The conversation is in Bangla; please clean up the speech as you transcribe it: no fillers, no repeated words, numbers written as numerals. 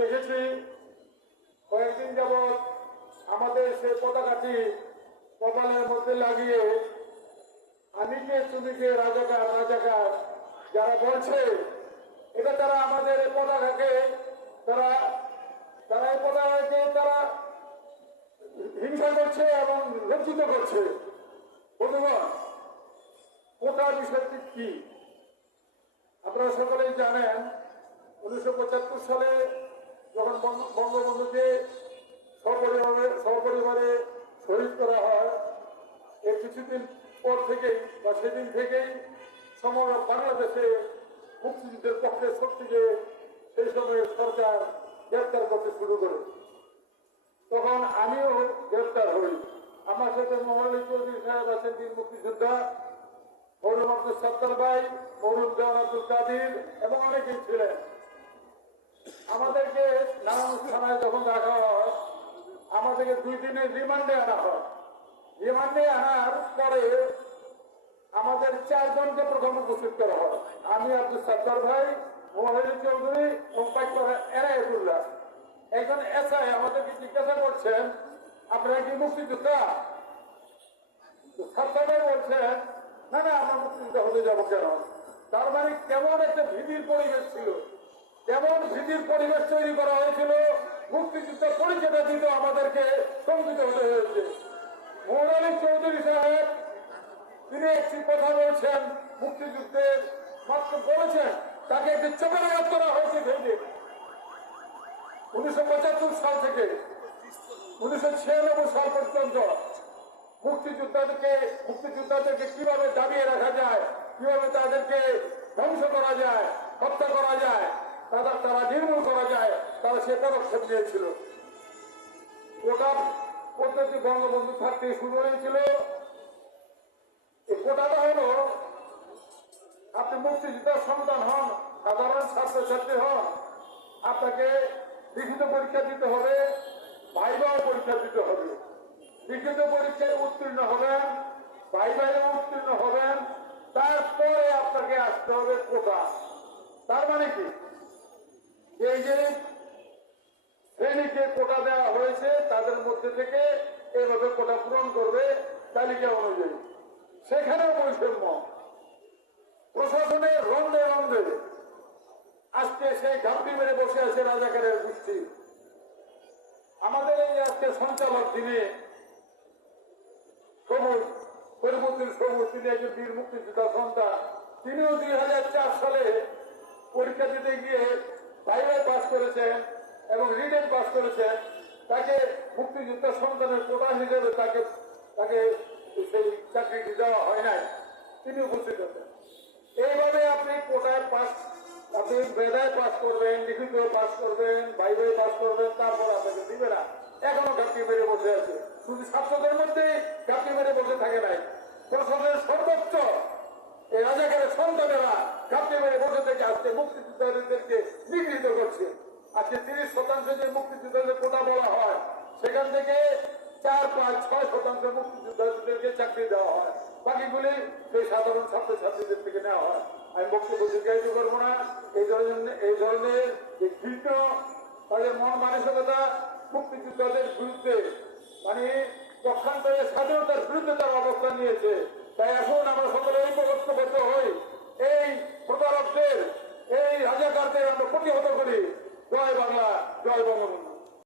দেখেছি কয়েকদিন যাবৎ আমাদের সেই পতাকাটি কপালের মধ্যে লাগিয়ে আমিকে তুমিকে রাজাকার রাজাকার যারা বলছে, এটা তারা আমাদের এই পতাকাকে তারা তারা এই পতাকাকে তারা হিংসা করছে এবং লজ্জিত করছে। বন্ধুগণ, কোটার বিষয়টি কি আপনারা সকলেই জানেন। 1975 সালে যখন বঙ্গবন্ধুকে সপরিবারে শহীদ করা হয়, এর কিছুদিন পর থেকেই বা সেদিন থেকেই সমগ্র বাংলাদেশে মুক্তিযুদ্ধের পক্ষে শক্তিকে সেই সময়ে সরকার গ্রেপ্তার করতে শুরু করে। তখন আমিও গ্রেপ্তার হই। আমার সাথে মোহাম্মদ আলী চৌধুরী সাহেব আছেন, বীর মুক্তিযোদ্ধা, মৌলুম আব্দুল সত্তার ভাই, মৌলুম দেওয়ান আব্দুল কাদির এবং অনেকেই ছিলেন। আমাদেরকে নারায়ণ থানায় যখন রাখা হয়, আমাদেরকে 2 দিনের রিমান্ডে আনা হয়। রিমান্ডে আনার পরে আমাদের 4 জনকে প্রথম উপস্থিত করা হয়। আমি আব্দুল সত্তার ভাই, মোহাম্মদ আলী চৌধুরী এবং এনায়েতুল্লাহ। একজন এসআই আমাদেরকে জিজ্ঞাসা করছেন, আপনারা কি মুক্তিযোদ্ধা? সত্তার ভাই বলছেন, না না, আমরা মুক্তিযোদ্ধা হতে যাবো কেন? তার মানে কেমন একটা ভীতির পরিবেশ ছিল, কেমন ভীতির পরিবেশ তৈরি করা হয়েছিল। মুক্তিযুদ্ধের পরিচয়টা দিতে আমাদেরকে শঙ্কিত হতে হয়েছে। মোহাম্মদ আলী চৌধুরী সাহেব তিনি একটি কথা বলছেন, মুক্তিযুদ্ধের মাত্র বলেছেন তাকে একটি চোখের আঘাত করা হয়েছে ভেঙে। 1975 সাল থেকে 1996 সাল পর্যন্ত মুক্তিযোদ্ধাদেরকে কিভাবে দাবিয়ে রাখা যায়, কিভাবে তাদেরকে ধ্বংস করা যায়, হত্যা করা যায়, তারা নির্মূল করা যায়, তারা সে পদক্ষেপ নিয়েছিল। কোটা পদ্ধতি বঙ্গবন্ধু থাকতে শুরু হয়েছিল। এই কোটাটা হলো, আপনি মুক্তিযোদ্ধার সন্তান হন, সাধারণ ছাত্রছাত্রী হন, আপনাকে লিখিত পরীক্ষা দিতে হবে, ভাইভাও পরীক্ষা দিতে হবে। লিখিত পরীক্ষায় উত্তীর্ণ হবেন, ভাইভাও উত্তীর্ণ হবেন, তারপরে আপনাকে আসতে হবে কোটা। তার মানে কি, এই যে শ্রেণীকে কোটা দেওয়া হয়েছে তাদের মধ্যে থেকে এইভাবে কোটা পূরণ করবে তালিকা অনুযায়ী। সেখানেও বৈষম্য, প্রশাসনের রন্ধে রন্ধে আজকে সেই ঘাপটি মেরে বসে আছে রাজাকারের গোষ্ঠী। আমাদের এই আজকে সঞ্চালক যিনি সবুজ পরিবর্তন সবুজ, তিনি একজন বীর মুক্তিযোদ্ধা সন্তান। তিনিও 2004 সালে পরীক্ষা দিতে গিয়ে ভাইভাই পাস করেছেন এবং রিটেন পাস করেছেন। তাকে মুক্তিযোদ্ধা সন্তানের কোটা হিসেবে তাকে সেই চাকরিটি দেওয়া হয় নাই, তিনি উপস্থিত হতেন। এইভাবে আপনি কোটায় পাস, আপনি বেদায় পাস করবেন, লিখিত পাস করবেন, ভাইভাই পাস করবেন, তারপর আপনাকে দিবে না। এখনো ঘাপটি মেরে বসে আছে। শুধু ছাত্রদের মধ্যেই ঘাপটি মেরে বসে থাকে নাই, প্রশাসনের সর্বোচ্চ এই রাজাকারের সন্তানেরা ঘাপটি মেরে বসে থেকে আজকে মুক্তিযোদ্ধাদেরকে নিগৃহীত করছে। আজকে 30% যে মুক্তিযোদ্ধাদের কোটা বলা হয়, সেখান থেকে 4, 5, 6% মুক্তিযোদ্ধাদেরকে চাকরি দেওয়া হয়, বাকিগুলি সেই সাধারণ ছাত্রছাত্রীদের থেকে নেওয়া হয়। আমি বক্তব্য দীর্ঘায়িত করবো না। এই ধরনের যে ঘৃণ্য তাদের মন মানসিকতা মুক্তিযোদ্ধাদের বিরুদ্ধে, মানে পক্ষান্তরে স্বাধীনতার বিরুদ্ধে তারা অবস্থান নিয়েছে। তাই এখন আমরা সকলে ঐক্যবদ্ধ হই, এই প্রতারকদের, এই রাজাকারদের আমরা প্রতিহত করি। জয় বাংলা, জয় বঙ্গবন্ধু।